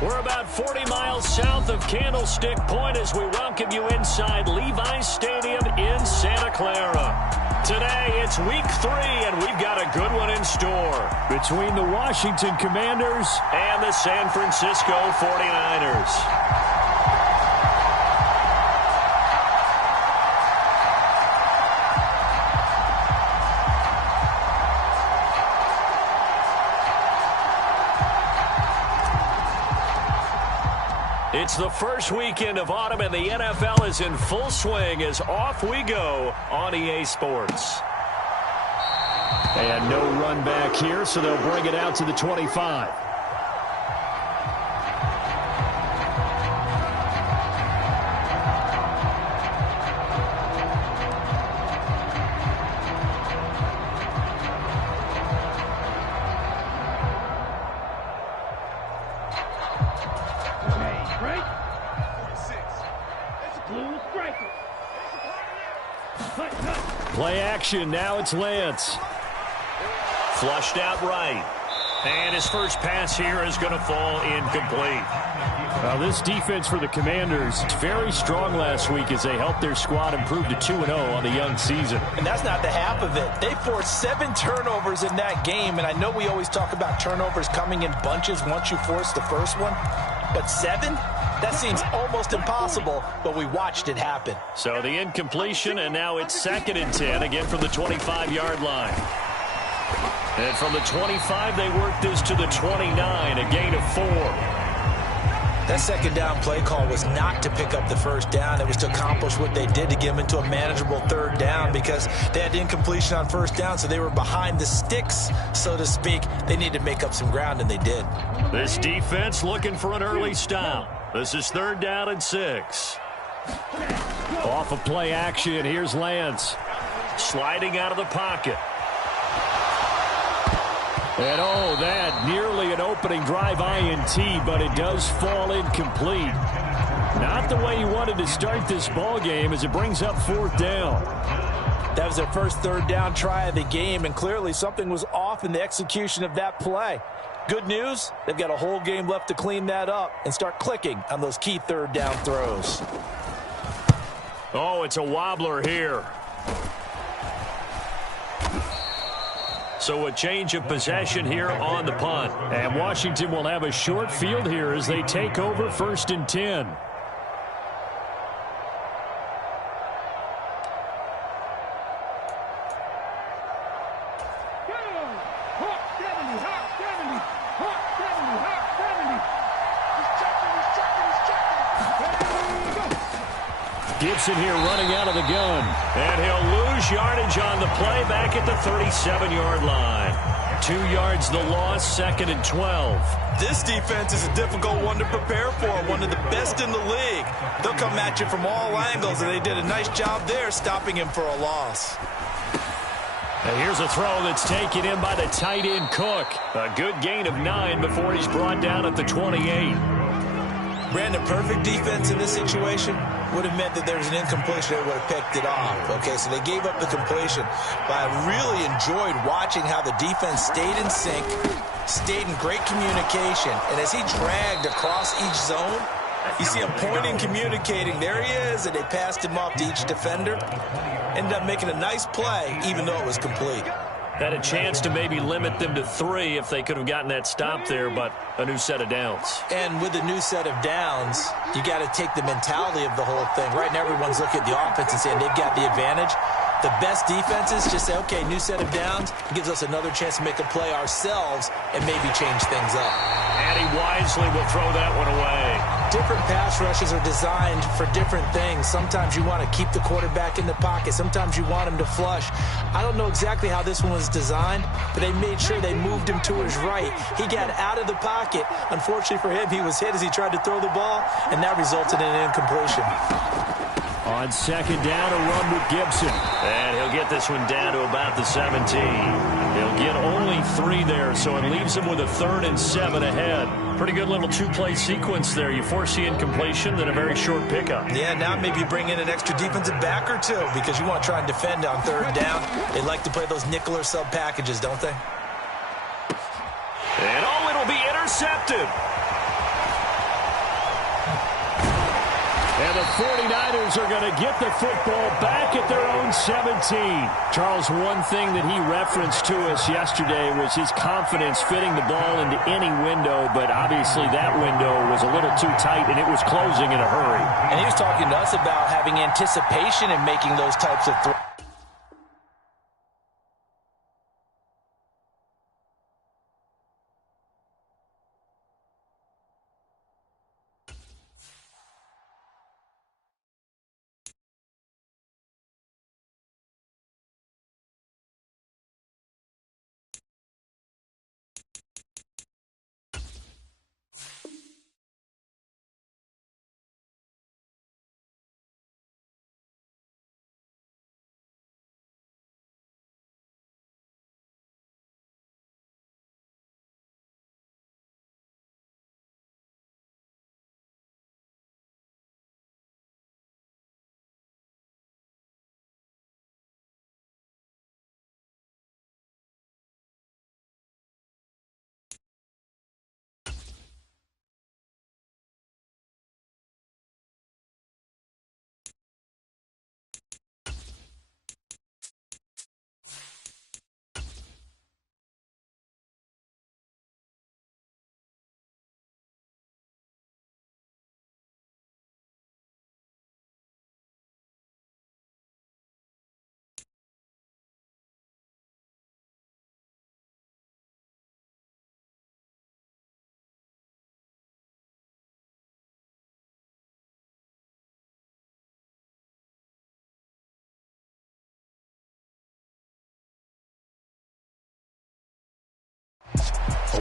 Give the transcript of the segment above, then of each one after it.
We're about 40 miles south of Candlestick Point as we welcome you inside Levi's Stadium in Santa Clara. Today, it's week 3, and we've got a good one in store between the Washington Commanders and the San Francisco 49ers. It's the first weekend of autumn, and the NFL is in full swing as off we go on EA Sports. And no run back here, so they'll bring it out to the 25. Play action, now it's Lance. Flushed out right. And his first pass here is going to fall incomplete. Now this defense for the Commanders is very strong last week as they helped their squad improve to 2-0 on the young season. And that's not the half of it. They forced 7 turnovers in that game, and I know we always talk about turnovers coming in bunches once you force the first one, but 7? That seems almost impossible, but we watched it happen. So the incompletion, and now it's 2nd and 10, again from the 25-yard line. And from the 25, they work this to the 29, a gain of 4. That second down play call was not to pick up the first down. It was to accomplish what they did to get them into a manageable 3rd down because they had incompletion on 1st down, so they were behind the sticks, so to speak. They needed to make up some ground, and they did. This defense looking for an early stop. This is 3rd down and 6. Off of play action, here's Lance. Sliding out of the pocket. And oh, that nearly an opening drive INT, but it does fall incomplete. Not the way he wanted to start this ball game as it brings up 4th down. That was their first 3rd down try of the game, and clearly something was off in the execution of that play. Good news, they've got a whole game left to clean that up and start clicking on those key 3rd down throws. Oh, it's a wobbler here. So a change of possession here on the punt. And Washington will have a short field here as they take over 1st and 10. Gibson here running out of the gun. And he'll lose yardage on the play back at the 37-yard line. 2 yards the loss, 2nd and 12. This defense is a difficult one to prepare for, one of the best in the league. They'll come at you from all angles, and they did a nice job there stopping him for a loss. And here's a throw that's taken in by the tight end Cook. A good gain of 9 before he's brought down at the 28. Brandon, perfect defense in this situation would have meant that there was an incompletion. They would have picked it off. Okay, so they gave up the completion. But I really enjoyed watching how the defense stayed in sync, stayed in great communication. And as he dragged across each zone, you see him pointing, communicating. There he is, and they passed him off to each defender. Ended up making a nice play, even though it was complete. Had a chance to maybe limit them to 3 if they could have gotten that stop there, but a new set of downs. And with a new set of downs, you got to take the mentality of the whole thing. Right now, everyone's looking at the offense and saying they've got the advantage. The best defenses just say, okay, new set of downs. It gives us another chance to make a play ourselves and maybe change things up. And he wisely will throw that one away. Different pass rushes are designed for different things. Sometimes you want to keep the quarterback in the pocket. Sometimes you want him to flush. I don't know exactly how this one was designed, but they made sure they moved him to his right. He got out of the pocket. Unfortunately for him, he was hit as he tried to throw the ball, and that resulted in an incompletion. On 2nd down, a run with Gibson. And he'll get this one down to about the 17. He'll get only 3 there, so it leaves him with a 3rd and 7 ahead. Pretty good little 2-play sequence there. You force the incompletion, then a very short pickup. Yeah, now maybe you bring in an extra defensive back or 2 because you want to try and defend on 3rd down. They like to play those nickel or sub packages, don't they? And oh, it'll be intercepted. the 49ers are going to get the football back at their own 17. Charles, one thing that he referenced to us yesterday was his confidence fitting the ball into any window, but obviously that window was a little too tight, and it was closing in a hurry. And he was talking to us about having anticipation in making those types of throws.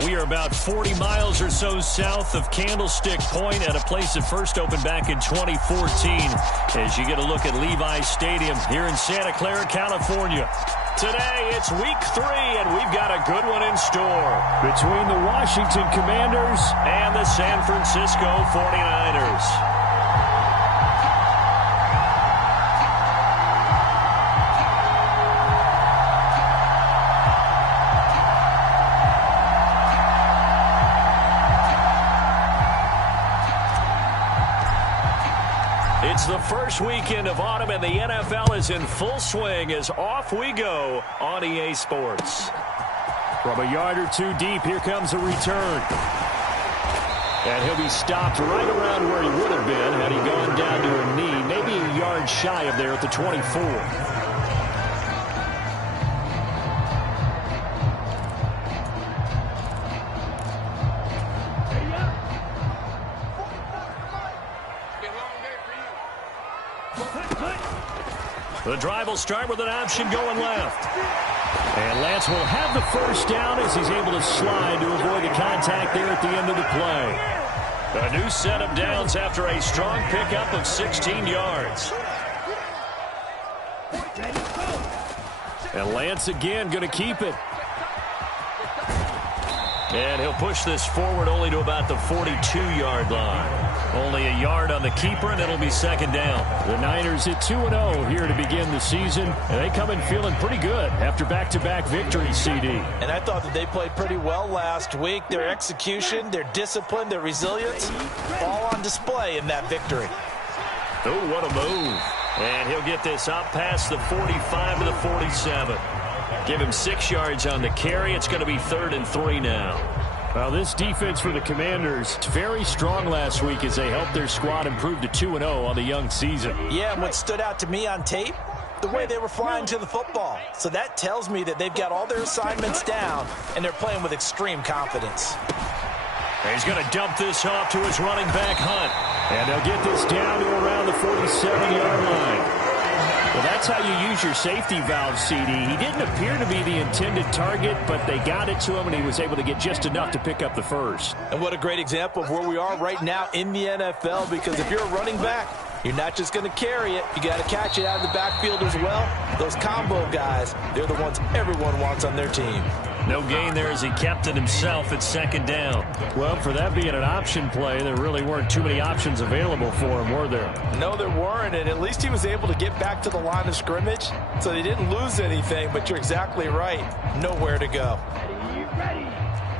We are about 40 miles or so south of Candlestick Point at a place that first opened back in 2014 as you get a look at Levi's Stadium here in Santa Clara, California. Today, it's week 3, and we've got a good one in store between the Washington Commanders and the San Francisco 49ers. It's the first weekend of autumn, and the NFL is in full swing as off we go on EA Sports. From a yard or two deep, here comes a return. And he'll be stopped right around where he would have been had he gone down to a knee, maybe a yard shy of there at the 24. The drive will start with an option going left. And Lance will have the first down as he's able to slide to avoid the contact there at the end of the play. A new set of downs after a strong pickup of 16 yards. And Lance again going to keep it. And he'll push this forward only to about the 42-yard line. Only a yard on the keeper, and it'll be second down. The Niners at 2-0 here to begin the season, and they come in feeling pretty good after back-to-back victories, CD. And I thought that they played pretty well last week. Their execution, their discipline, their resilience, all on display in that victory. Oh, what a move. And he'll get this up past the 45 to the 47. Give him 6 yards on the carry. It's going to be 3rd and 3 now. Well, this defense for the Commanders, very strong last week as they helped their squad improve to 2-0 on the young season. Yeah, and what stood out to me on tape, the way they were flying to the football. So that tells me that they've got all their assignments down, and they're playing with extreme confidence. He's going to dump this off to his running back, Hunt. And they'll get this down to around the 47-yard line. Well, that's how you use your safety valve, CD. He didn't appear to be the intended target, but they got it to him, and he was able to get just enough to pick up the first. And what a great example of where we are right now in the NFL, because if you're a running back, you're not just going to carry it. You got to catch it out of the backfield as well. Those combo guys, they're the ones everyone wants on their team. No gain there as he kept it himself at second down. Well, for that being an option play, there really weren't too many options available for him, were there? No, there weren't, and at least he was able to get back to the line of scrimmage, so they didn't lose anything, but you're exactly right. Nowhere to go. Ready.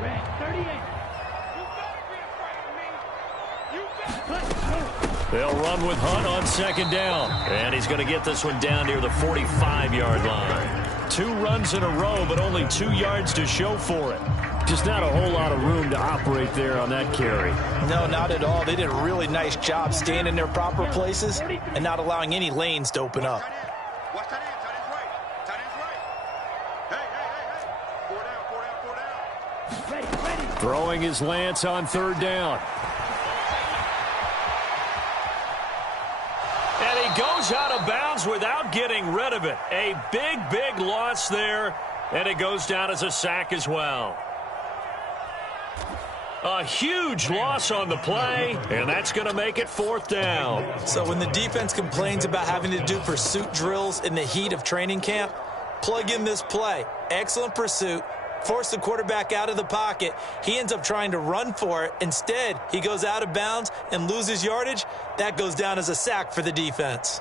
Red 38. You better be afraid of me. You better. They'll run with Hunt on second down. And he's going to get this one down near the 45-yard line. 2 runs in a row, but only 2 yards to show for it. Just not a whole lot of room to operate there on that carry. No, not at all. They did a really nice job staying in their proper places and not allowing any lanes to open up. Throwing his Lance on third down. And he goes out of bounds without getting rid of it. A big, big loss there, and it goes down as a sack as well. A huge loss on the play, and that's going to make it 4th down. So when the defense complains about having to do pursuit drills in the heat of training camp, plug in this play. Excellent pursuit. Force the quarterback out of the pocket. He ends up trying to run for it. Instead, he goes out of bounds and loses yardage. That goes down as a sack for the defense.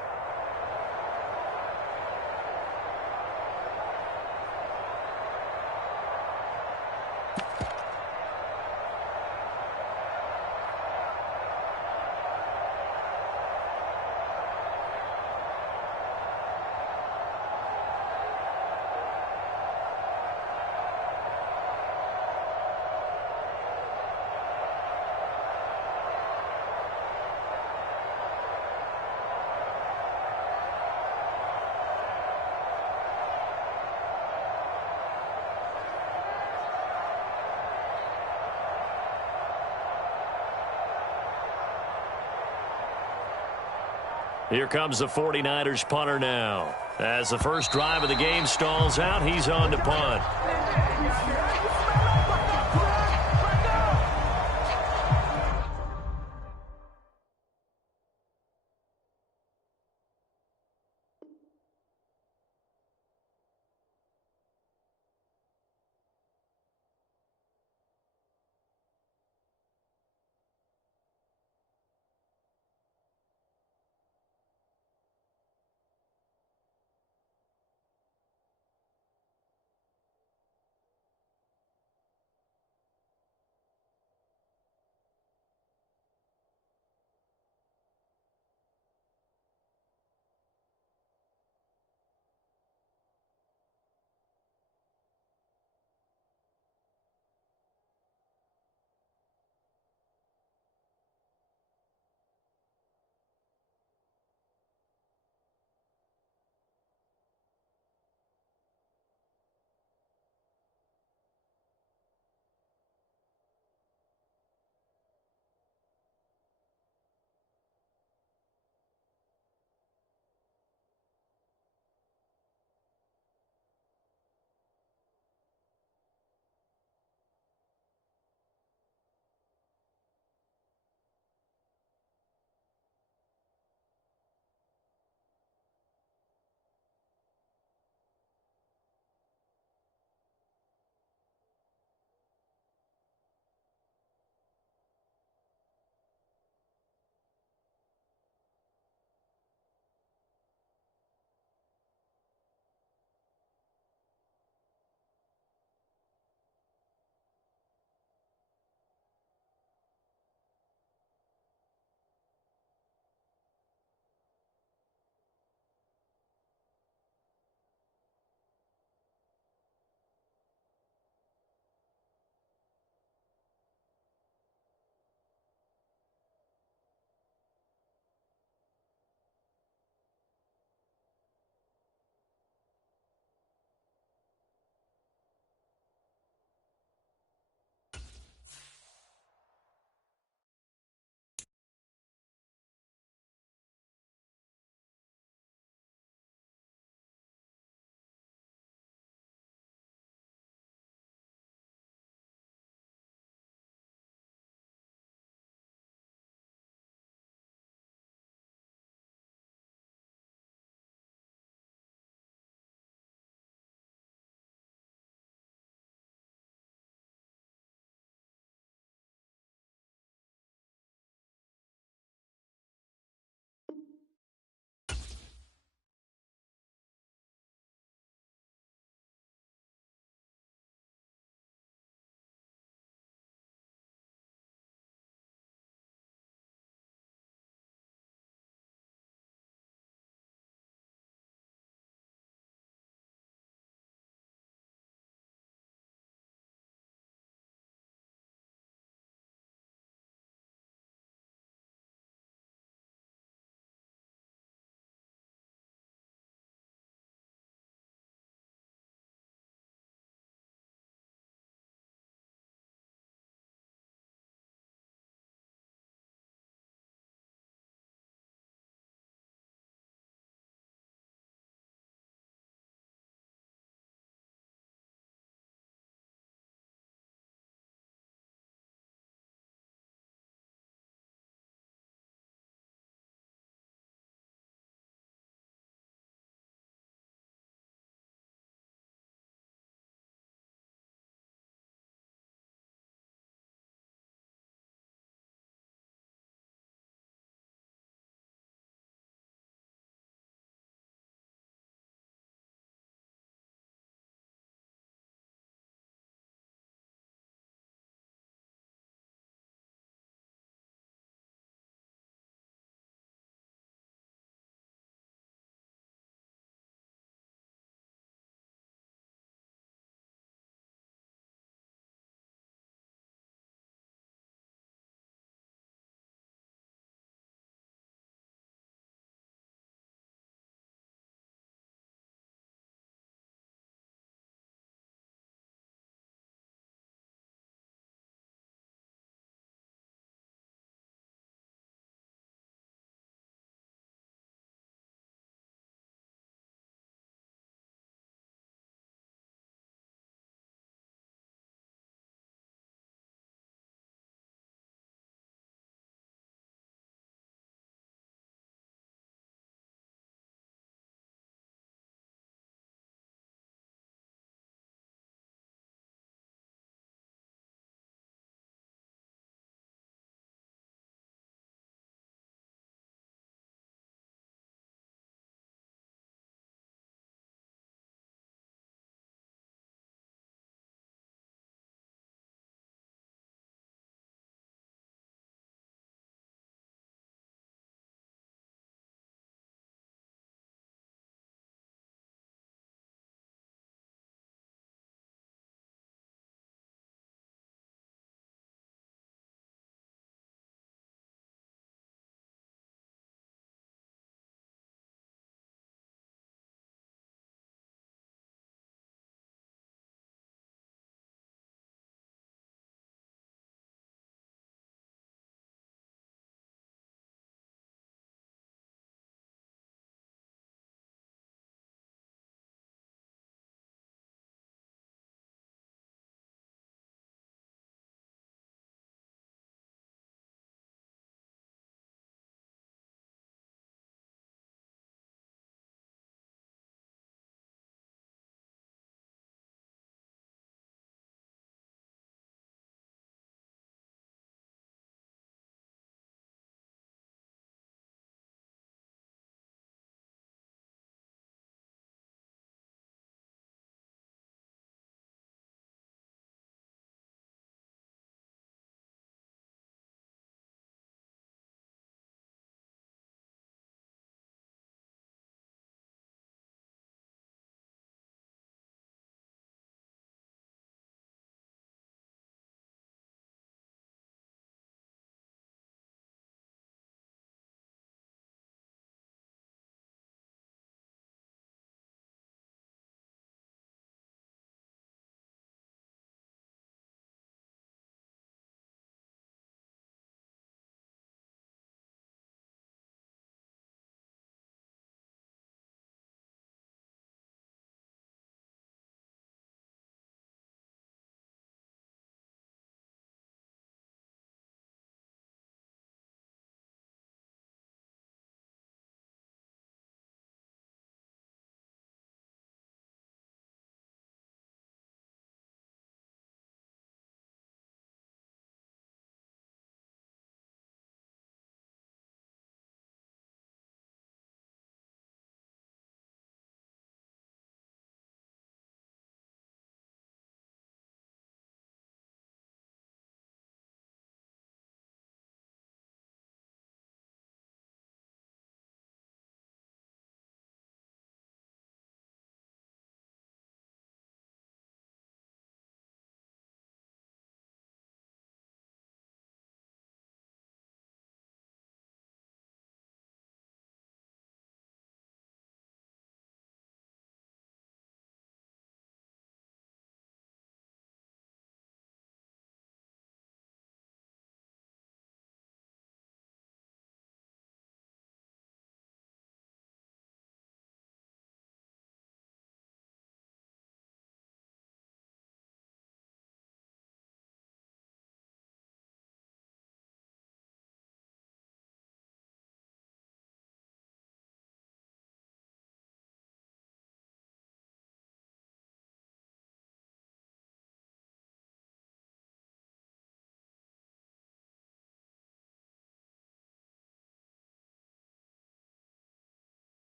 Here comes the 49ers punter now. As the first drive of the game stalls out, he's on to punt.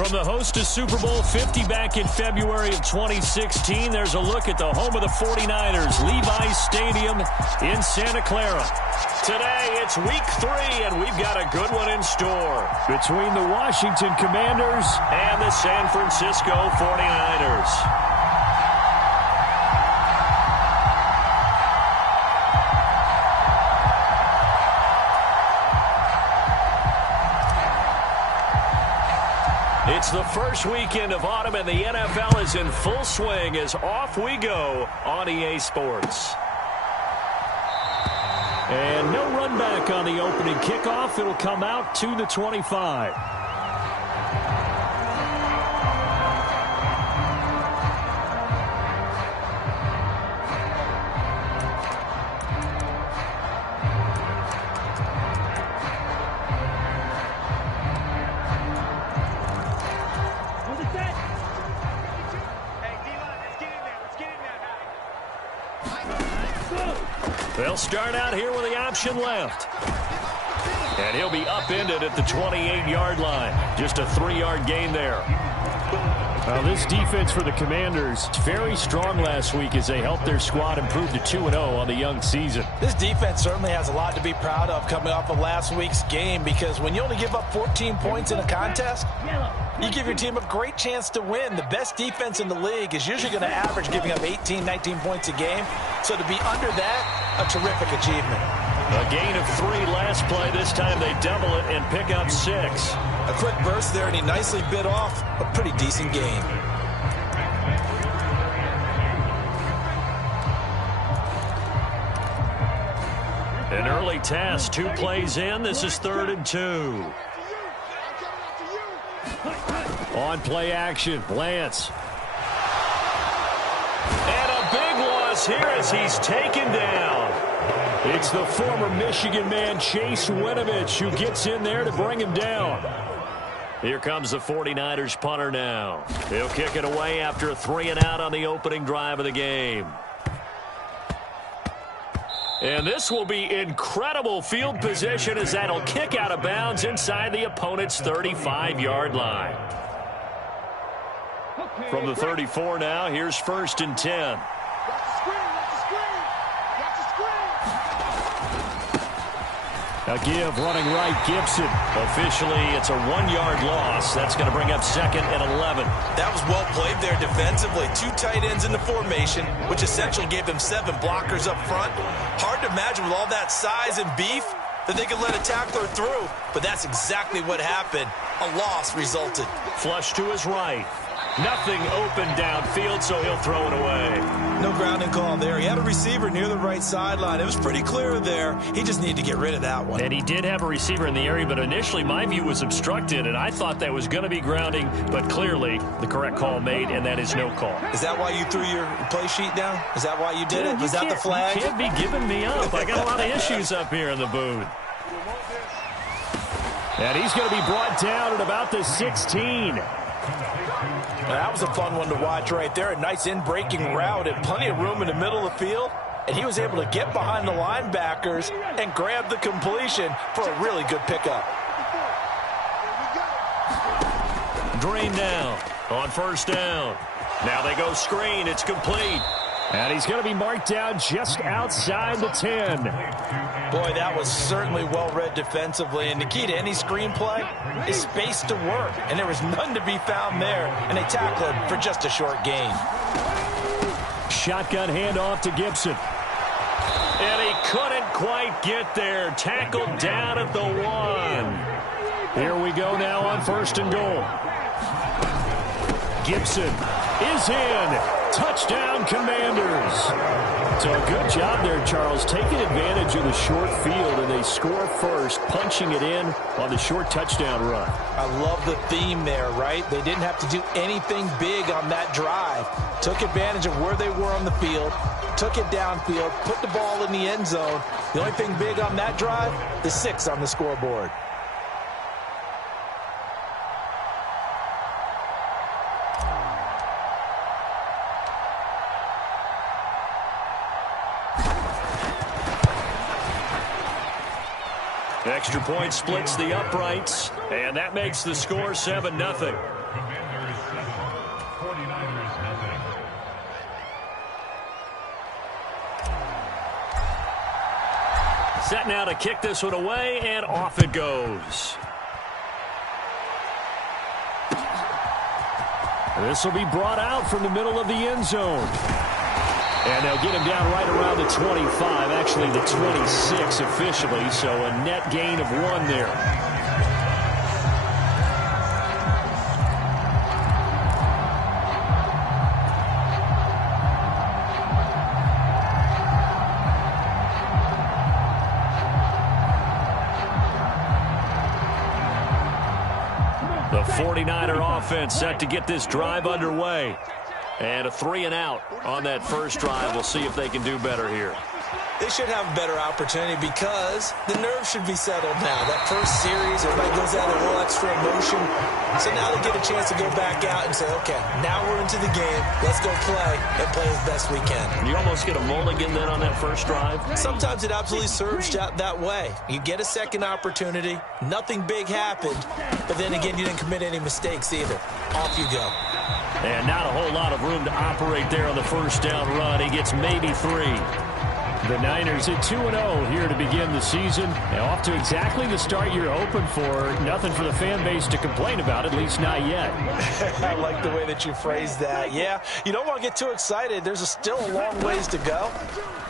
From the host to Super Bowl 50 back in February of 2016, there's a look at the home of the 49ers, Levi's Stadium in Santa Clara. Today, it's week 3, and we've got a good one in store between the Washington Commanders and the San Francisco 49ers. It's the first weekend of autumn, and the NFL is in full swing as off we go on EA Sports. And no run back on the opening kickoff. It'll come out to the 25. They'll start out here with the option left. And he'll be upended at the 28-yard line. Just a 3-yard gain there. Well, this defense for the Commanders, very strong last week as they helped their squad improve to 2-0 on the young season. This defense certainly has a lot to be proud of coming off of last week's game, because when you only give up 14 points in a contest, you give your team a great chance to win. The best defense in the league is usually going to average giving up 18, 19 points a game. So to be under that, a terrific achievement. A gain of 3 last play. This time they double it and pick up 6. A quick burst there, and he nicely bit off a pretty decent gain. An early task, 2 plays in. This is 3rd and 2. On play action, Lance. And a big loss here as he's taken down. It's the former Michigan man, Chase Winovich, who gets in there to bring him down. Here comes the 49ers punter now. He'll kick it away after a 3-and-out on the opening drive of the game. And this will be incredible field position as that'll kick out of bounds inside the opponent's 35-yard line. From the 34 now, here's 1st and 10. A give running right, Gibson. Officially, it's a 1-yard loss. That's going to bring up 2nd and 11. That was well played there defensively. 2 tight ends in the formation, which essentially gave them 7 blockers up front. Hard to imagine with all that size and beef that they could let a tackler through, but that's exactly what happened. A loss resulted. Flush to his right. Nothing open downfield, so he'll throw it away. No grounding call there. He had a receiver near the right sideline. It was pretty clear there. He just needed to get rid of that one. And he did have a receiver in the area, but initially my view was obstructed, and I thought that was going to be grounding, but clearly the correct call made, and that is no call. Is that why you threw your play sheet down? Is that why you did it? Was that the flag? You can't be giving me up. I got a lot of issues up here in the booth. And he's going to be brought down at about the 16. That was a fun one to watch right there. A nice in-breaking route and plenty of room in the middle of the field. And he was able to get behind the linebackers and grab the completion for a really good pickup. Drain down on 1st down. Now they go screen. It's complete. And he's going to be marked down just outside the 10. Boy, that was certainly well-read defensively. And the key to any screenplay is space to work. And there was none to be found there. And they tackled him for just a short gain. Shotgun handoff to Gibson. And he couldn't quite get there. Tackled down at the 1. Here we go now on 1st and goal. Gibson is in. Touchdown, Commanders. So a good job there, Charles, taking advantage of the short field, and they score first, punching it in on the short touchdown run. I love the theme there, right? They didn't have to do anything big on that drive. Took advantage of where they were on the field, took it downfield, put the ball in the end zone. The only thing big on that drive, the 6 on the scoreboard. Extra point splits the uprights, and that makes the score 7-0. Commanders 7, 49ers nothing. Set now to kick this one away, and off it goes. This will be brought out from the middle of the end zone. And they'll get him down right around the 25, actually the 26 officially, so a net gain of 1 there. The 49er offense set to get this drive underway. And a 3-and-out on that first drive. We'll see if they can do better here. They should have a better opportunity because the nerves should be settled now. That first series, everybody goes out a little extra emotion. So now they get a chance to go back out and say, okay, now we're into the game. Let's go play and play as best we can. You almost get a mulligan then on that first drive? Sometimes it absolutely serves that way. You get a second opportunity. Nothing big happened. But then again, you didn't commit any mistakes either. Off you go. And not a whole lot of room to operate there on the first down run. He gets maybe 3. The Niners at 2-0 here to begin the season. And off to exactly the start you're hoping for. Nothing for the fan base to complain about, at least not yet. I like the way that you phrased that. Yeah, you don't want to get too excited. There's still a long ways to go.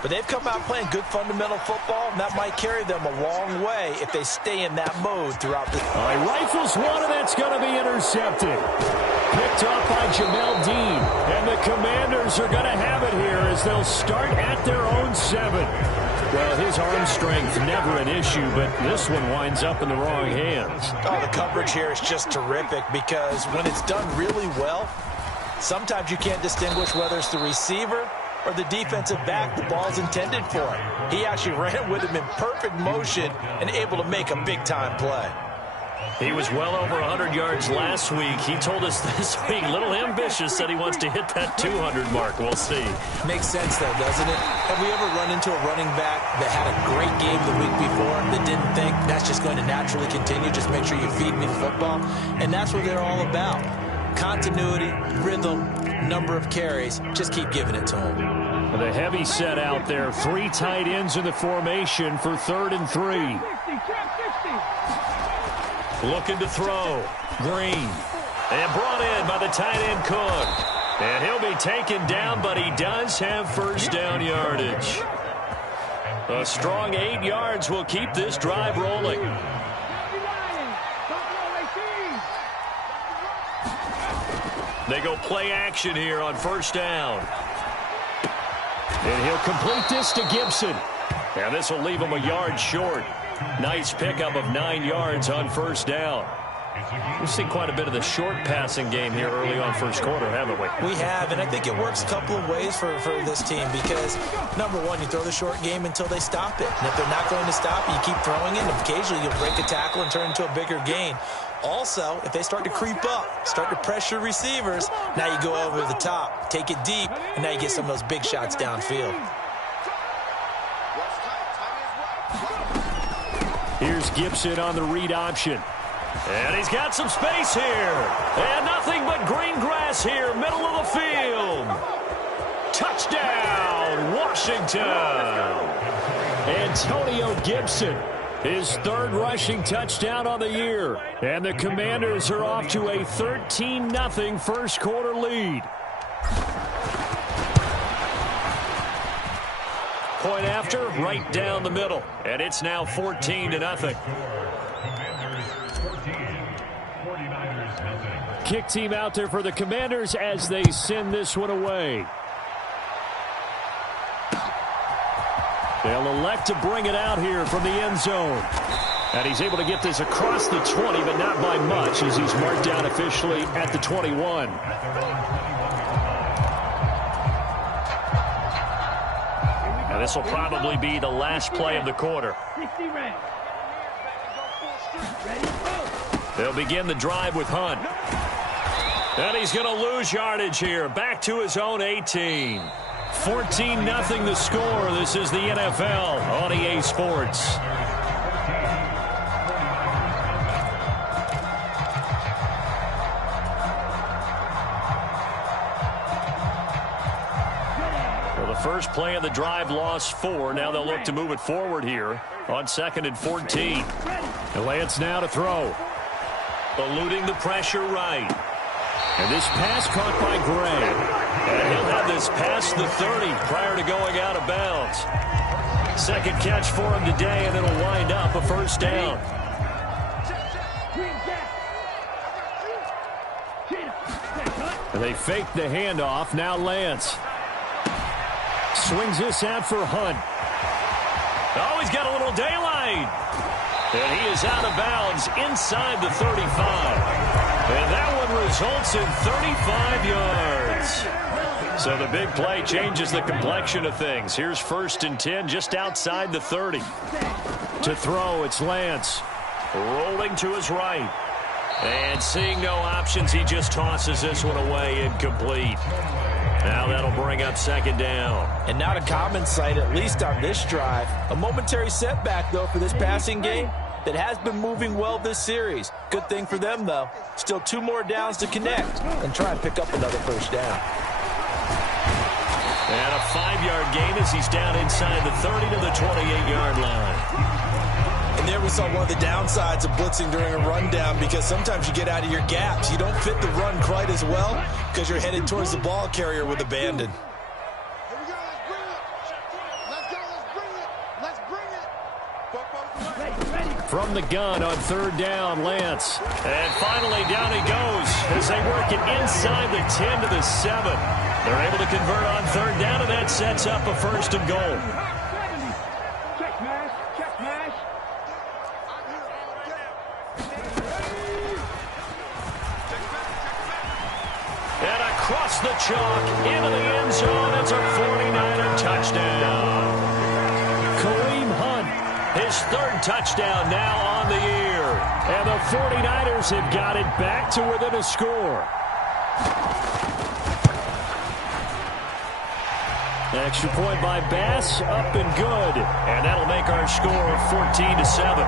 But they've come out playing good fundamental football, and that might carry them a long way if they stay in that mode throughout the... All right, rifles one, and that's going to be intercepted. Picked up by Jamel Dean. And the Commanders are going to have it here as they'll start at their own 7. Well, his arm strength never an issue, but this one winds up in the wrong hands. Oh, the coverage here is just terrific because when it's done really well, sometimes you can't distinguish whether it's the receiver or the defensive back the ball's intended for. He actually ran with him in perfect motion and able to make a big-time play. He was well over 100 yards last week. He told us this week, a little ambitious, said he wants to hit that 200 mark. We'll see. Makes sense, though, doesn't it? Have we ever run into a running back that had a great game the week before that didn't think that's just going to naturally continue? Just make sure you feed me the football. And that's what they're all about. Continuity, rhythm, number of carries. Just keep giving it to him. The heavy set out there. 3 tight ends in the formation for 3rd and 3. Looking to throw. Green. And brought in by the tight end Cook. And he'll be taken down, but he does have first down yardage. A strong 8 yards will keep this drive rolling. They go play action here on first down. And he'll complete this to Gibson. And this will leave him a yard short. Nice pickup of 9 yards on first down. We've seen quite a bit of the short passing game here early on first quarter, haven't we? We have, and I think it works a couple of ways for this team because, number one, you throw the short game until they stop it. And if they're not going to stop it, you keep throwing it, and occasionally you'll break a tackle and turn into a bigger gain. Also, if they start to creep up, start to pressure receivers, now you go over the top, take it deep, and now you get some of those big shots downfield. Here's Gibson on the read option. And he's got some space here. And nothing but green grass here, middle of the field. Touchdown, Washington. Antonio Gibson, his 3rd rushing touchdown on the year. And the Commanders are off to a 13-0 first quarter lead. Point after, right down the middle. And it's now 14-0. Kick team out there for the Commanders as they send this one away. They'll elect to bring it out here from the end zone. And he's able to get this across the 20, but not by much as he's marked down officially at the 21. And this will probably be the last play of the quarter. They'll begin the drive with Hunt. And he's going to lose yardage here. Back to his own 18. 14-0 the score. This is the NFL on EA Sports. first play of the drive lost 4. Now they'll look to move it forward here on 2nd and 14. And Lance now to throw. Eluding the pressure right. And this pass caught by Gray. And he'll have this past the 30 prior to going out of bounds. Second catch for him today, and it'll wind up a first down. And they fake the handoff. Now Lance swings this out for Hunt. Oh, he's got a little daylight. And he is out of bounds inside the 35. And that one results in 35 yards. So the big play changes the complexion of things. Here's 1st and 10 just outside the 30. To throw, it's Lance. Rolling to his right. And seeing no options, he just tosses this one away, incomplete. Now that'll bring up 2nd down. And not a common sight, at least on this drive. A momentary setback, though, for this passing game that has been moving well this series. Good thing for them, though. Still 2 more downs to connect and try and pick up another first down. And a 5-yard gain as he's down inside the 30 to the 28-yard line. And there we saw one of the downsides of blitzing during a rundown, because sometimes you get out of your gaps. You don't fit the run quite as well because you're headed towards the ball carrier with abandon. From the gun on 3rd down, Lance. And finally down he goes as they work it inside the 10 to the 7. They're able to convert on 3rd down, and that sets up a 1st and goal. And across the chalk into the end zone. It's a 49er touchdown. Kareem Hunt, his 3rd touchdown now on the year. And the 49ers have got it back to within a score. Extra point by Bass, up and good. And that'll make our score 14-7.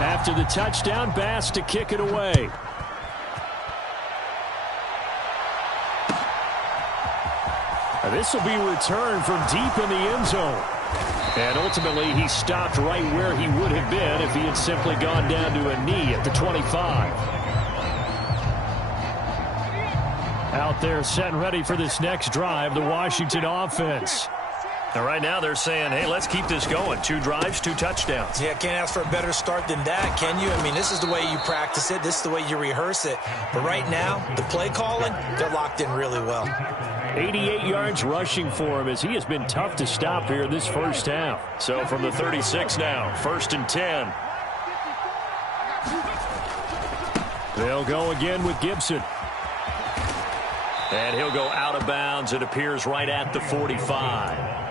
After the touchdown, Bass to kick it away. This will be returned from deep in the end zone. And ultimately, he stopped right where he would have been if he had simply gone down to a knee at the 25. Out there set and ready for this next drive, the Washington offense. And right now they're saying, hey, let's keep this going. 2 drives, 2 touchdowns. Yeah, can't ask for a better start than that, can you? I mean, this is the way you practice it. This is the way you rehearse it. But right now, the play calling, they're locked in really well. 88 yards rushing for him as he has been tough to stop here in this first half. So from the 36 now, 1st and 10. They'll go again with Gibson. And he'll go out of bounds. It appears right at the 45.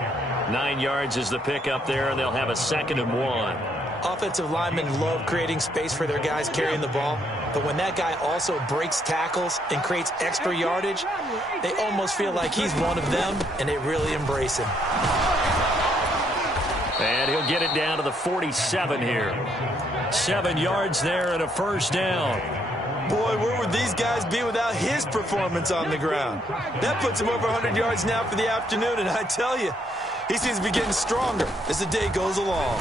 9 yards is the pickup there, and they'll have a 2nd and 1. Offensive linemen love creating space for their guys carrying the ball. But when that guy also breaks tackles and creates extra yardage, they almost feel like he's one of them, and they really embrace him. And he'll get it down to the 47 here. 7 yards there and a first down. Boy, where would these guys be without his performance on the ground? That puts him over 100 yards now for the afternoon, and I tell you, he seems to be getting stronger as the day goes along.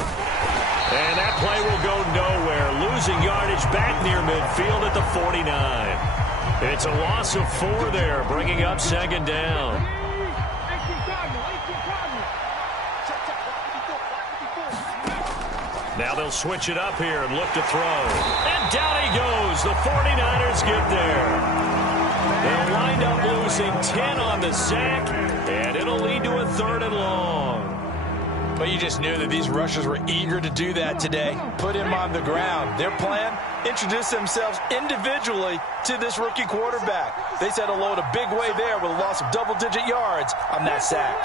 And that play will go nowhere. Losing yardage back near midfield at the 49. It's a loss of 4 there, bringing up 2nd down. Now they'll switch it up here and look to throw. And down he goes. The 49ers get there. They'll wind up losing 10 on the sack, and it'll lead to a 3rd and long. But you just knew that these rushers were eager to do that today. Put him on the ground. Their plan, introduce themselves individually to this rookie quarterback. They set a load a big way there with a loss of double-digit yards on that sack.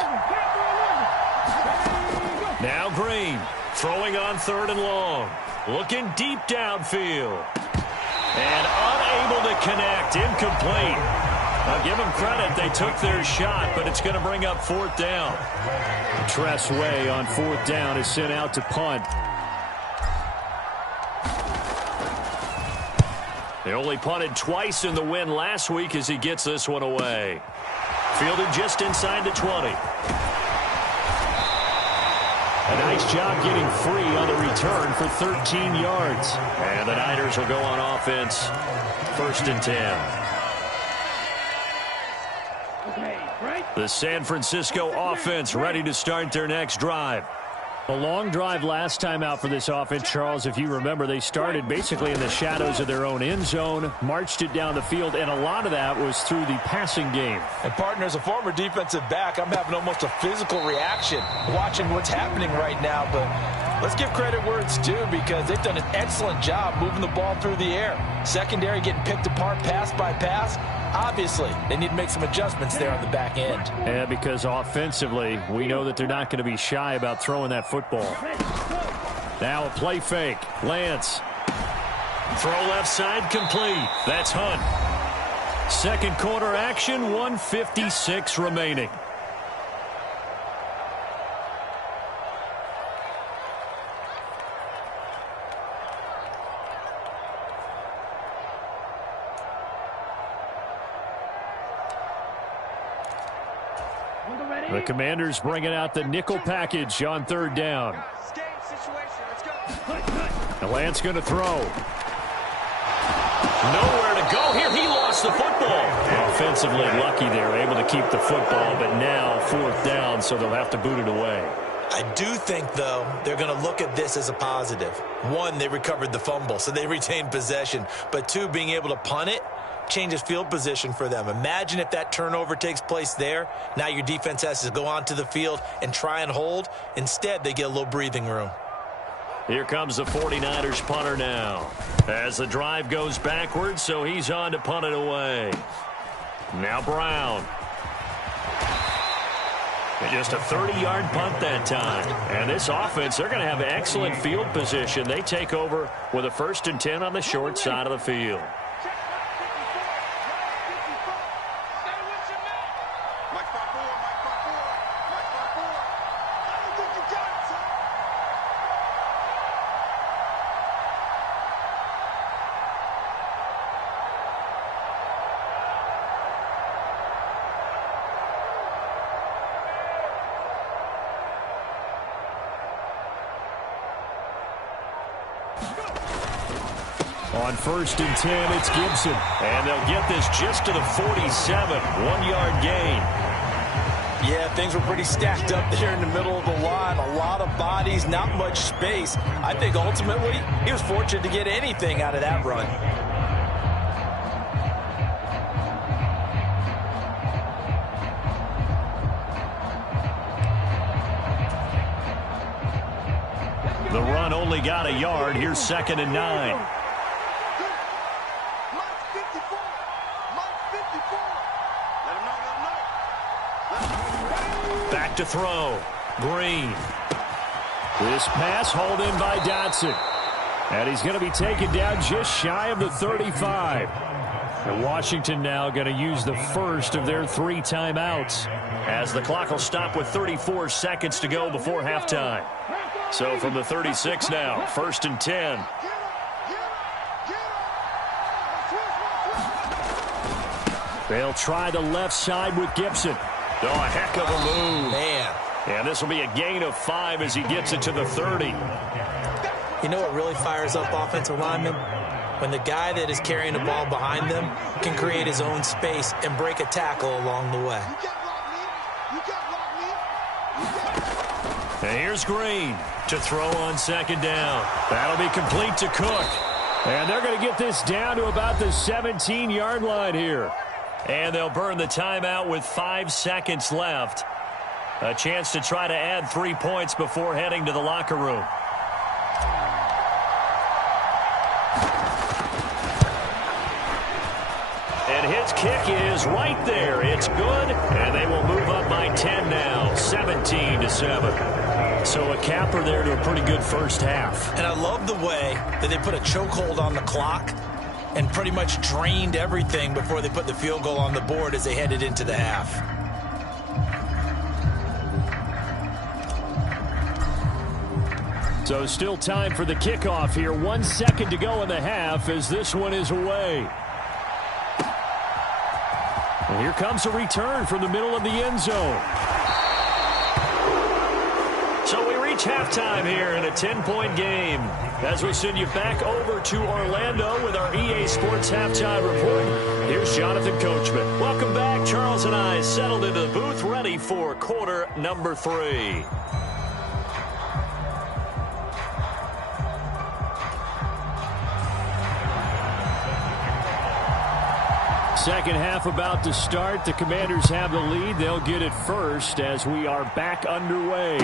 Now Green throwing on 3rd and long. Looking deep downfield. And unable to connect incomplete. Now give them credit. They took their shot, but it's going to bring up fourth down. Tress Way on fourth down is sent out to punt. They only punted twice in the win last week as he gets this one away. Fielded just inside the 20. A nice job getting free on the return for 13 yards. And the Niners will go on offense. 1st and 10. The San Francisco offense ready to start their next drive. A long drive last time out for this offense, Charles. If you remember, they started basically in the shadows of their own end zone, marched it down the field, and a lot of that was through the passing game. And, partner, as a former defensive back, I'm having almost a physical reaction watching what's happening right now. But let's give credit where it's due because they've done an excellent job moving the ball through the air. Secondary getting picked apart pass by pass. Obviously, they need to make some adjustments there on the back end. Yeah, because offensively, we know that they're not going to be shy about throwing that football. Now a play fake. Lance. Throw left side complete. That's Hunt. Second quarter action, 1:56 remaining. The Commanders bringing out the nickel package on third down. And Lance going to throw. Nowhere to go here. He lost the football. Offensively lucky they were able to keep the football, but now fourth down, so they'll have to boot it away. I do think, though, they're going to look at this as a positive. One, they recovered the fumble, so they retained possession. But two, being able to punt it changes field position for them. Imagine if that turnover takes place there. Now your defense has to go onto the field and try and hold. Instead, they get a little breathing room. Here comes the 49ers punter now. As the drive goes backwards, so he's on to punt it away. Now Brown. And just a 30-yard punt that time. And this offense, they're going to have excellent field position. They take over with a 1st and 10 on the short side of the field. On 1st and 10, it's Gibson. And they'll get this just to the 47. 1-yard gain. Yeah, things were pretty stacked up there in the middle of the line. A lot of bodies, not much space. I think ultimately he was fortunate to get anything out of that run. The run only got a yard. Here's 2nd and 9. Back to throw. Green. This pass hauled in by Dotson. And he's going to be taken down just shy of the 35. And Washington now going to use the first of their 3 timeouts. As the clock will stop with 34 seconds to go before halftime. So from the 36 now, 1st and 10. They'll try the left side with Gibson. Oh, a heck of a move. Man. And this will be a gain of 5 as he gets it to the 30. You know what really fires up offensive linemen? When the guy that is carrying the ball behind them can create his own space and break a tackle along the way. And here's Green to throw on 2nd down. That'll be complete to Cook. And they're going to get this down to about the 17-yard line here. And they'll burn the timeout with 5 seconds left. A chance to try to add 3 points before heading to the locker room. And his kick is right there. It's good, and they will move up by 10 now, 17-7. So a capper there to a pretty good first half. And I love the way that they put a chokehold on the clock and pretty much drained everything before they put the field goal on the board as they headed into the half. So still time for the kickoff here. 1 second to go in the half as this one is away. And here comes a return from the middle of the end zone. So we reach halftime here in a 10-point game. As we send you back over to Orlando with our EA Sports Halftime Report, here's Jonathan Coachman. Welcome back. Charles and I settled into the booth ready for quarter number 3. Second half about to start. The Commanders have the lead. They'll get it first as we are back underway.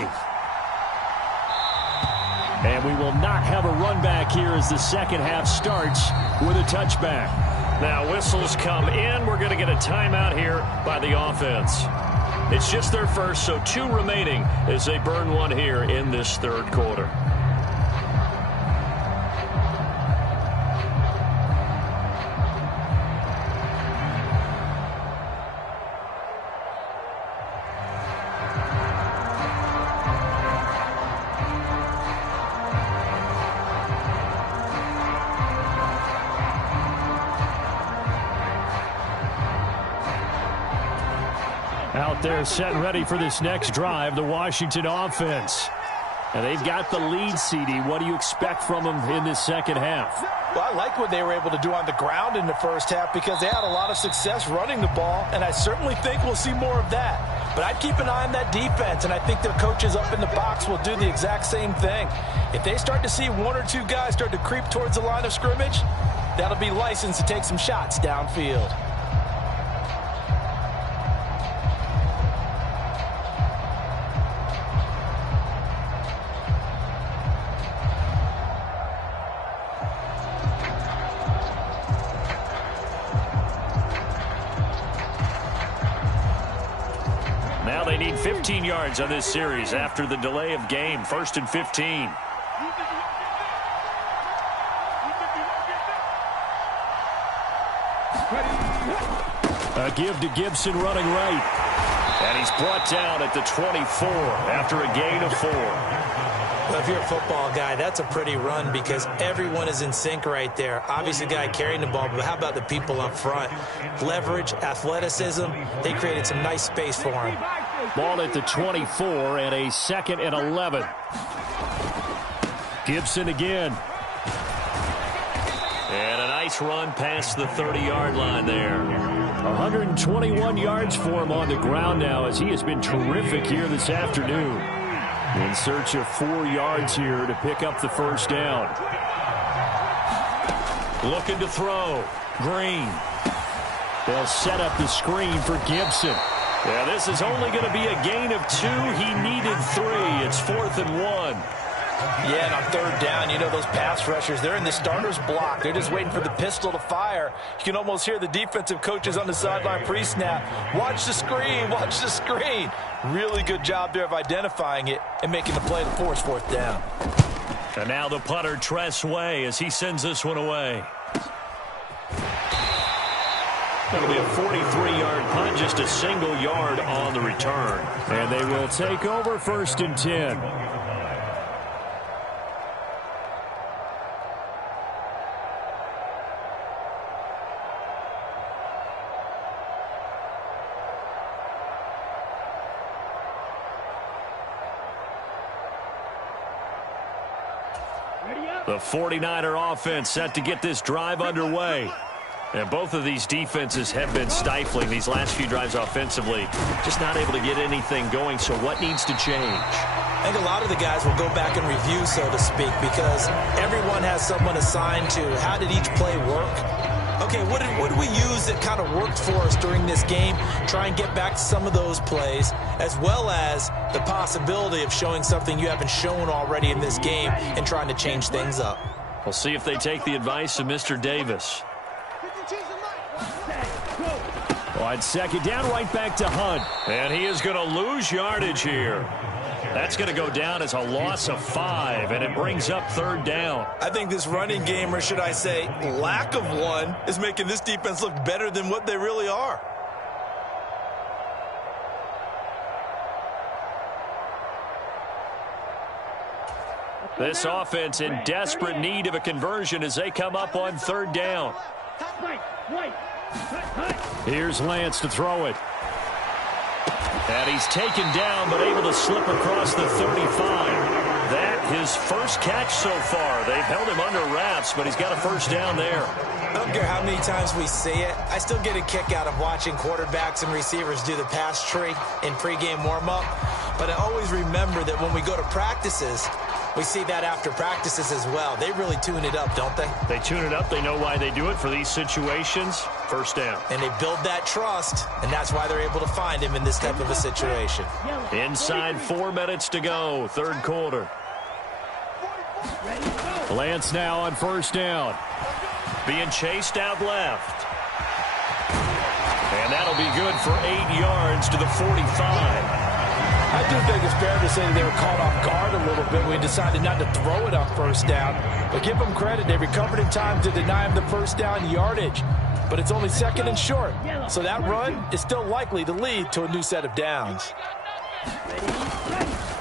And we will not have a run back here as the second half starts with a touchback. Now whistles come in. We're going to get a timeout here by the offense. It's just their first, so 2 remaining as they burn one here in this third quarter. Out there set and ready for this next drive, the Washington offense. And they've got the lead, CD. What do you expect from them in this second half? Well, I like what they were able to do on the ground in the first half because they had a lot of success running the ball, and I certainly think we'll see more of that. But I'd keep an eye on that defense, and I think their coaches up in the box will do the exact same thing. If they start to see 1 or 2 guys start to creep towards the line of scrimmage, that'll be licensed to take some shots downfield. Now they need 15 yards on this series after the delay of game. 1st and 15. A give to Gibson running right. And he's brought down at the 24 after a gain of 4. Well, if you're a football guy, that's a pretty run because everyone is in sync right there. Obviously, the guy carrying the ball, but how about the people up front? Leverage, athleticism, they created some nice space for him. Ball at the 24 and a 2nd and 11. Gibson again. And a nice run past the 30-yard line there. 121 yards for him on the ground now as he has been terrific here this afternoon. In search of 4 yards here to pick up the first down. Looking to throw. Green. They'll set up the screen for Gibson. Yeah, this is only going to be a gain of 2. He needed 3. It's 4th and 1. Yeah, and on 3rd down, you know those pass rushers, they're in the starter's block. They're just waiting for the pistol to fire. You can almost hear the defensive coaches on the sideline pre-snap. Watch the screen, watch the screen. Really good job there of identifying it and making the play to force 4th down. And now the punter, Tress Way, as he sends this one away. That'll be a 43-yard punt, just a single yard on the return. And they will take over 1st and 10. The 49er offense set to get this drive underway. And both of these defenses have been stifling these last few drives offensively. Just not able to get anything going, so what needs to change? I think a lot of the guys will go back and review, so to speak, because everyone has someone assigned to how did each play work. Okay, what did we use that kind of worked for us during this game? Try and get back to some of those plays, as well as the possibility of showing something you haven't shown already in this game and trying to change things up. We'll see if they take the advice of Mr. Davis. On 2nd down, right back to Hunt. And he is going to lose yardage here. That's going to go down as a loss of 5, and it brings up 3rd down. I think this running game, or should I say lack of one, is making this defense look better than what they really are. This offense in desperate need of a conversion as they come up on 3rd down. Here's Lance to throw it. And he's taken down, but able to slip across the 35. That his first catch so far. They've held him under wraps, but he's got a 1st down there. I don't care how many times we see it. I still get a kick out of watching quarterbacks and receivers do the pass tree in pregame warm-up. But I always remember that when we go to practices, we see that after practices as well. They really tune it up, don't they? They tune it up. They know why they do it for these situations. 1st down. And they build that trust, and that's why they're able to find him in this type of a situation. Inside 4 minutes to go, 3rd quarter. Lance now on 1st down. Being chased out left. And that'll be good for 8 yards to the 45. I do think it's fair to say that they were caught off guard a little bit when we decided not to throw it on 1st down. But give them credit. They recovered in time to deny him the 1st down yardage. But it's only 2nd and short. So that run is still likely to lead to a new set of downs.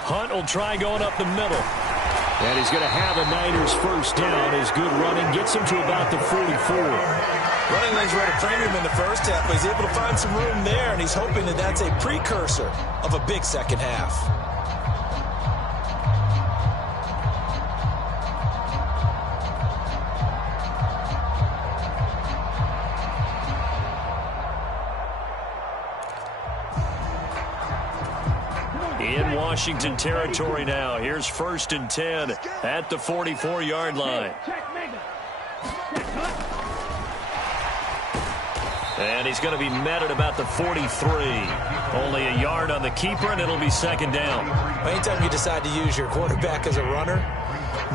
Hunt will try going up the middle. And he's going to have a Niners 1st down. His good running gets him to about the 44. Running lanes were at a premium in the 1st half, but he's able to find some room there, and he's hoping that that's a precursor of a big 2nd half. In Washington territory now. Here's 1st and 10 at the 44-yard line. And he's going to be met at about the 43. Only a yard on the keeper, and it'll be 2nd down. Anytime you decide to use your quarterback as a runner,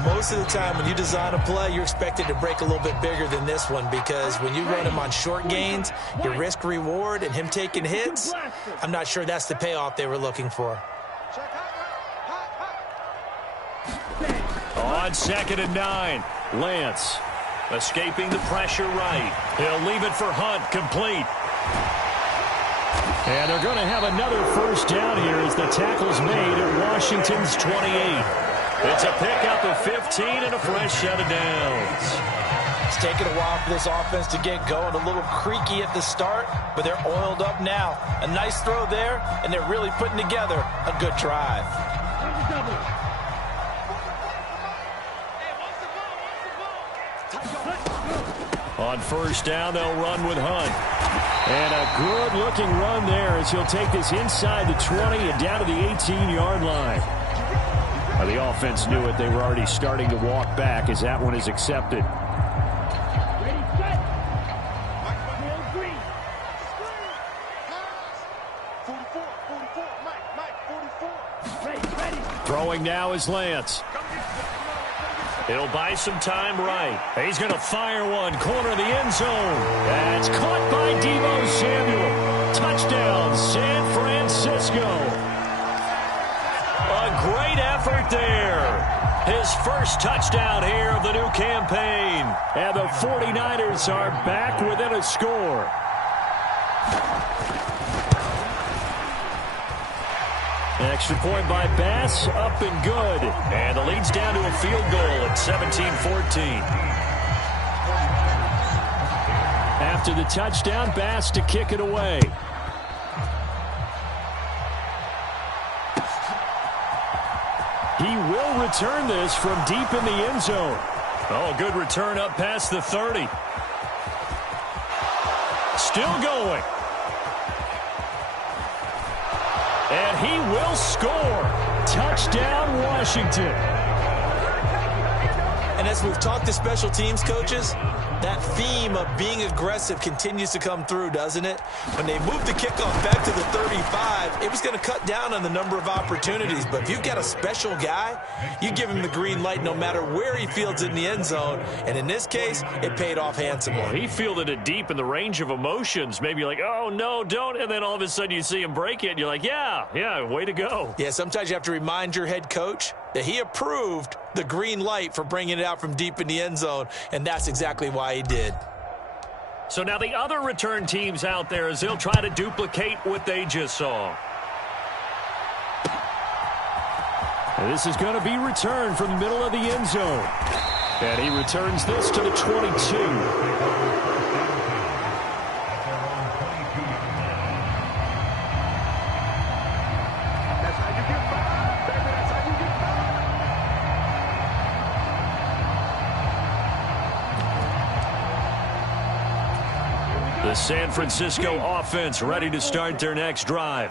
most of the time when you design a play, you're expected to break a little bit bigger than this one, because when you run him on short gains, your risk-reward and him taking hits, I'm not sure that's the payoff they were looking for. On 2nd and 9, Lance escaping the pressure right. He'll leave it for Hunt, complete. And they're going to have another 1st down here as the tackle's made at Washington's 28. It's a pickup of 15 and a fresh set of downs. It's taken a while for this offense to get going. A little creaky at the start, but they're oiled up now. A nice throw there, and they're really putting together a good drive. On 1st down, they'll run with Hunt. And a good-looking run there as he'll take this inside the 20 and down to the 18-yard line. Now, the offense knew it. They were already starting to walk back as that one is accepted. Throwing now is Lance. He'll buy some time right. He's going to fire one. Corner of the end zone. That's caught by Deebo Samuel. Touchdown, San Francisco. A great effort there. His first touchdown here of the new campaign. And the 49ers are back within a score. Extra point by Bass, up and good. And the lead's down to a field goal at 17-14. After the touchdown, Bass to kick it away. He will return this from deep in the end zone. Oh, good return up past the 30. Still going. And he will score. Touchdown, Washington. And as we've talked to special teams coaches, that theme of being aggressive continues to come through, doesn't it? When they moved the kickoff back to the 35, it was going to cut down on the number of opportunities. But if you've got a special guy, you give him the green light no matter where he fields it in the end zone. And in this case, it paid off handsomely. Well, he fielded it deep in the range of emotions. Maybe you're like, oh, no, don't. And then all of a sudden you see him break it, and you're like, yeah, way to go. Yeah, sometimes you have to remind your head coach that he approved the green light for bringing it out from deep in the end zone, and that's exactly why he did. So now the other return teams out there as they'll try to duplicate what they just saw. And this is going to be returned from the middle of the end zone. And he returns this to the 22. The San Francisco offense ready to start their next drive.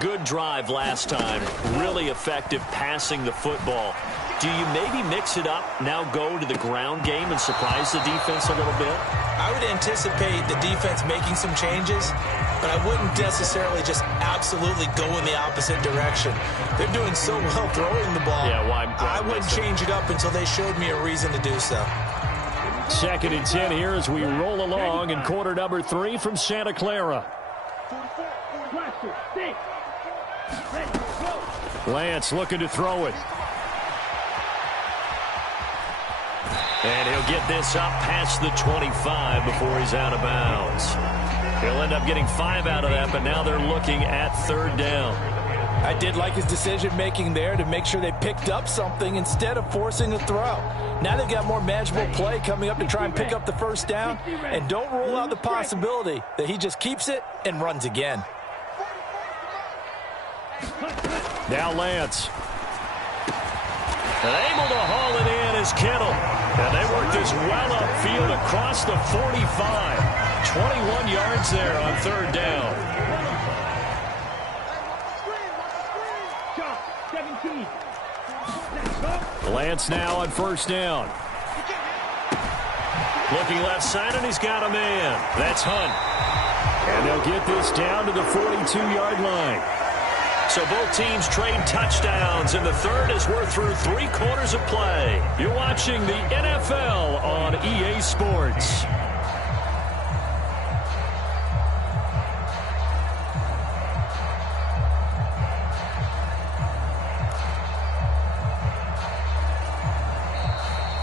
Good drive last time. Really effective passing the football. Do you maybe mix it up, now go to the ground game and surprise the defense a little bit? I would anticipate the defense making some changes, but I wouldn't necessarily just absolutely go in the opposite direction. They're doing so well throwing the ball. Yeah, why I wouldn't change it up until they showed me a reason to do so. 2nd and 10 here as we roll along in quarter number 3 from Santa Clara. Lance looking to throw it. And he'll get this up past the 25 before he's out of bounds. He'll end up getting 5 out of that, but now they're looking at 3rd down. I did like his decision-making there to make sure they picked up something instead of forcing a throw. Now they've got more manageable play coming up to try and pick up the 1st down, and don't rule out the possibility that he just keeps it and runs again. Now Lance. And able to haul it in is Kittle. And they work this well upfield across the 45. 21 yards there on 3rd down. Lance now on 1st down. Looking left side, and he's got a man. That's Hunt. And they'll get this down to the 42-yard line. So both teams trade touchdowns, and the 3rd as we're through 3 quarters of play. You're watching the NFL on EA Sports.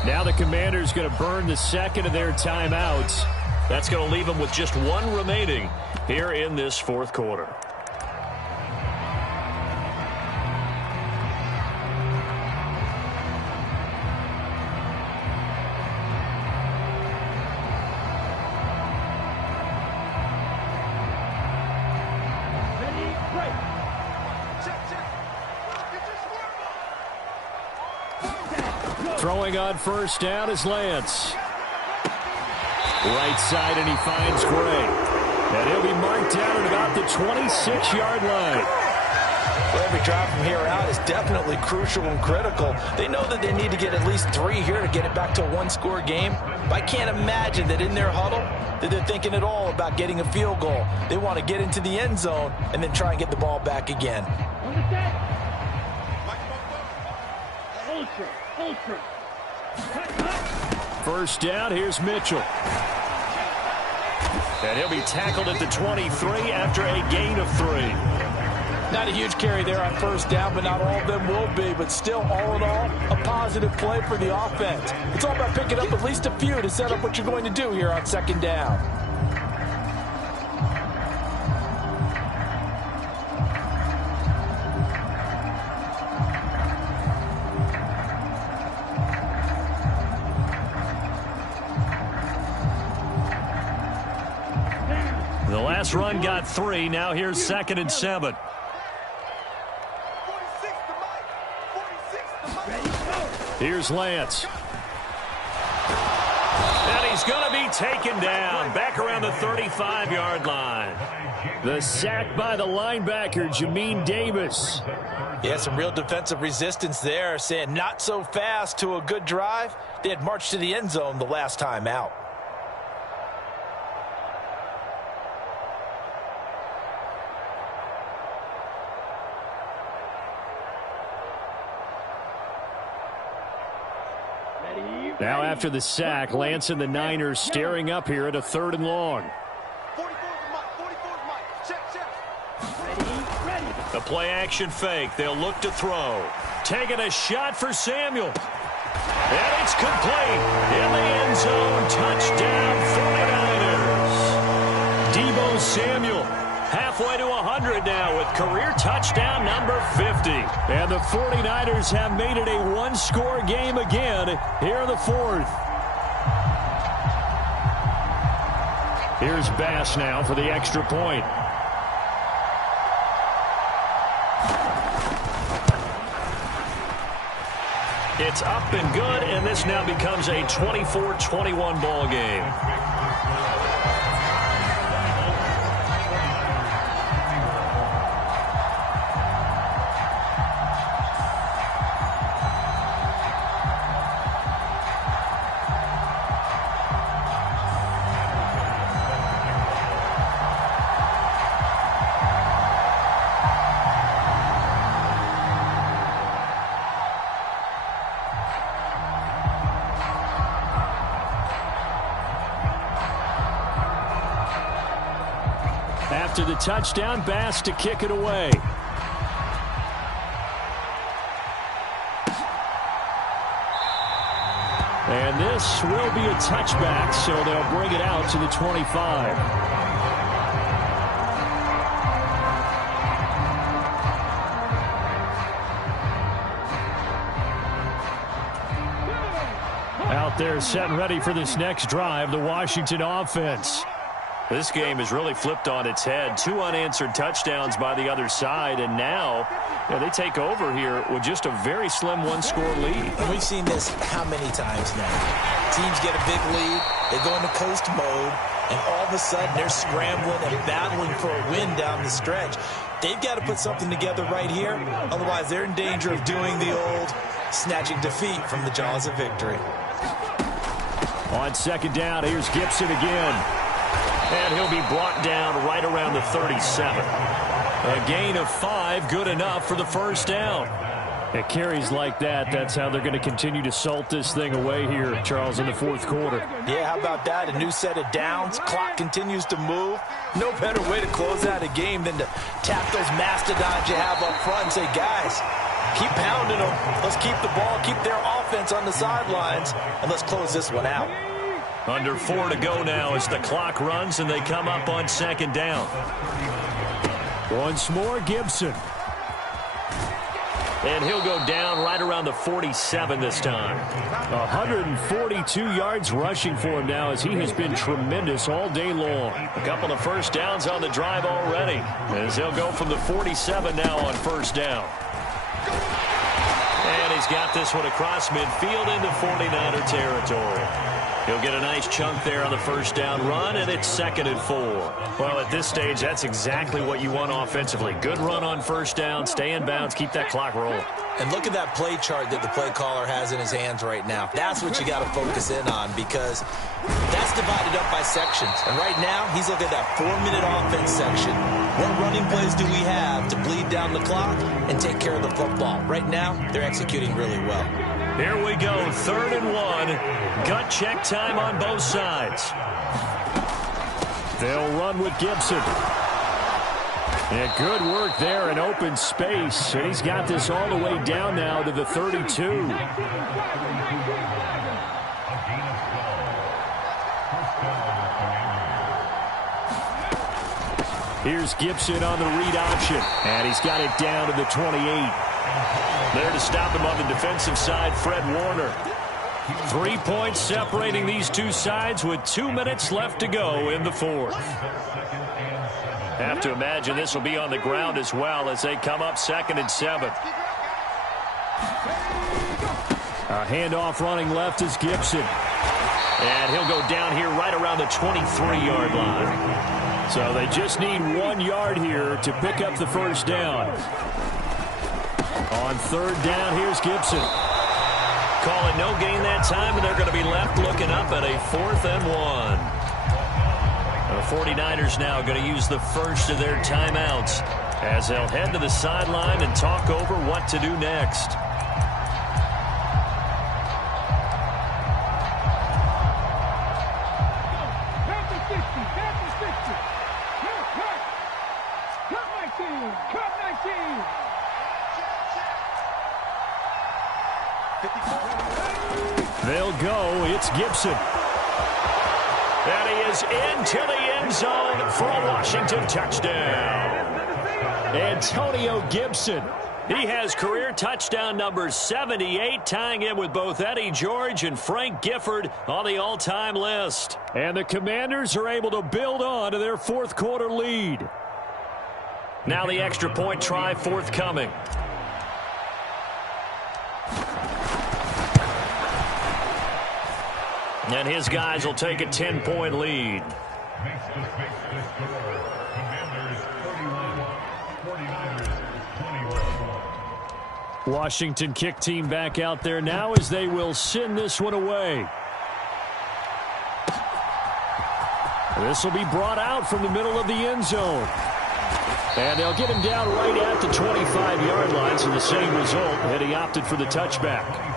Now the Commanders going to burn the 2nd of their timeouts. That's going to leave them with just 1 remaining here in this 4th quarter. Throwing on 1st down is Lance. Right side, and he finds Gray. And he'll be marked down at about the 26-yard line. Well, every drive from here out is definitely crucial and critical. They know that they need to get at least 3 here to get it back to a 1-score game. But I can't imagine that in their huddle that they're thinking at all about getting a field goal. They want to get into the end zone and then try and get the ball back again. Ultra. 1st down, here's Mitchell. And he'll be tackled at the 23 after a gain of 3. Not a huge carry there on 1st down, but not all of them will be. But still, all in all, a positive play for the offense. It's all about picking up at least a few to set up what you're going to do here on 2nd down. The last run got 3. Now here's 2nd and 7. Here's Lance. And he's going to be taken down back around the 35-yard line. The sack by the linebacker, Jamin Davis. Yeah, some real defensive resistance there, saying not so fast to a good drive. They had marched to the end zone the last time out. Now after the sack, Lance and the Niners staring up here at a 3rd and long. The play action fake. They'll look to throw. Taking a shot for Samuel. And it's complete. In the end zone. Touchdown 49ers. Deebo Samuel halfway to 100 now with career touchdown number 50. And the 49ers have made it a one-score game again here in the 4th. Here's Bass now for the extra point. It's up and good, and this now becomes a 24-21 ball game. After the touchdown, Bass to kick it away. And this will be a touchback, so they'll bring it out to the 25. Out there set and ready for this next drive, the Washington offense. This game has really flipped on its head. 2 unanswered touchdowns by the other side, and now they take over here with just a very slim one-score lead. And we've seen this how many times now? Teams get a big lead, they go into coast mode, and all of a sudden they're scrambling and battling for a win down the stretch. They've got to put something together right here, otherwise they're in danger of doing the old snatching defeat from the jaws of victory. On 2nd down, here's Gibson again. And he'll be brought down right around the 37. A gain of 5, good enough for the 1st down. It carries like that. That's how they're going to continue to salt this thing away here, Charles, in the 4th quarter. Yeah, how about that? A new set of downs. Clock continues to move. No better way to close out a game than to tap those mastodons you have up front and say, guys, keep pounding them. Let's keep the ball, keep their offense on the sidelines, and let's close this one out. Under 4 to go now as the clock runs and they come up on 2nd down. Once more, Gibson. And he'll go down right around the 47 this time. 142 yards rushing for him now as he has been tremendous all day long. A couple of 1st downs on the drive already as he'll go from the 47 now on 1st down. And he's got this one across midfield into 49er territory. He'll get a nice chunk there on the 1st down run, and it's 2nd and 4. Well, at this stage, that's exactly what you want offensively. Good run on 1st down, stay in bounds, keep that clock rolling. And look at that play chart that the play caller has in his hands right now. That's what you got to focus in on because that's divided up by sections. And right now, he's looking at that 4-minute offense section. What running plays do we have to bleed down the clock and take care of the football? Right now, they're executing really well. Here we go, 3rd and 1. Gut check time on both sides. They'll run with Gibson. And good work there in open space. And he's got this all the way down now to the 32. Here's Gibson on the read option. And he's got it down to the 28. There to stop him on the defensive side, Fred Warner. 3 points separating these two sides with 2 minutes left to go in the 4th. Have to imagine this will be on the ground as well as they come up 2nd and 7. A handoff running left is Gibson. And he'll go down here right around the 23-yard line. So they just need 1 yard here to pick up the 1st down. On third down, here's Gibson. Calling no gain that time, and they're going to be left looking up at a 4th and 1. The 49ers now going to use the first of their timeouts as they'll head to the sideline and talk over what to do next. They'll go. It's Gibson. And he is into the end zone for a Washington touchdown. Antonio Gibson. He has career touchdown number 78, tying in with both Eddie George and Frank Gifford on the all-time list. And the Commanders are able to build on to their fourth quarter lead. Now the extra point try forthcoming. And his guys will take a 10-point lead. Washington kick team back out there now as they will send this one away. This will be brought out from the middle of the end zone. And they'll get him down right at the 25-yard line, so the same result, and he opted for the touchback.